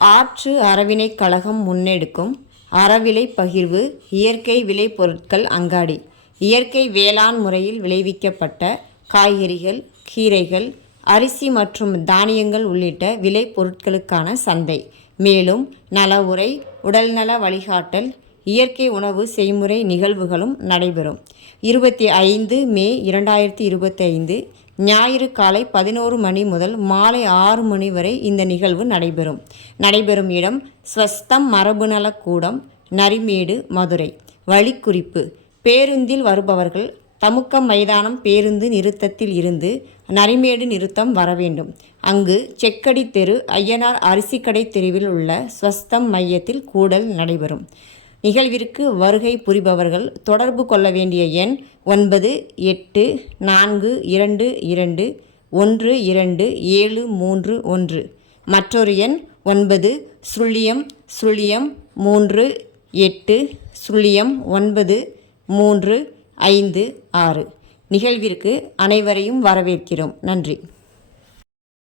ஆற்று அறவினைக் கழகம் முன்னெடுக்கும் அறவிலை பகிர்வு இயற்கை விளைபொருட்கள் அங்காடி. இயற்கை வேளாண் முறையில் விளைவிக்கப்பட்ட காய்கறிகள், கீரைகள், அரிசி மற்றும் தானியங்கள் உள்ளிட்ட விளைபொருட்களுக்கான சந்தை. மேலும் நல உரை, உடல்நல வழிகாட்டல், இயற்கை உணவு செய்முறை நிகழ்வுகளும் நடைபெறும். 25 மே 2025 ஞாயிறு காலை 11 மணி முதல் மாலை 6 மணி வரை இந்த நிகழ்வு நடைபெறும் இடம் ஸ்வஸ்தம் மரபுநலக் கூடம், நரிமேடு, மதுரை. வழிக்குறிப்பு: பேருந்தில் வருபவர்கள் தமுக்கம் மைதானம் பேருந்து நிறுத்தத்தில் இருந்து நரிமேடு நிறுத்தம் வர வேண்டும். அங்கு செக்கடி தெரு, ஐயனார் அரிசிக்கடை தெருவில் உள்ள ஸ்வஸ்தம் மையத்தில் கூடல் நடைபெறும். நிகழ்விற்கு வருகை புரிபவர்கள் தொடர்பு கொள்ள வேண்டிய எண் 9842212731. மற்றொரு எண் 9038093556. நிகழ்விற்கு அனைவரையும் வரவேற்கிறோம். நன்றி.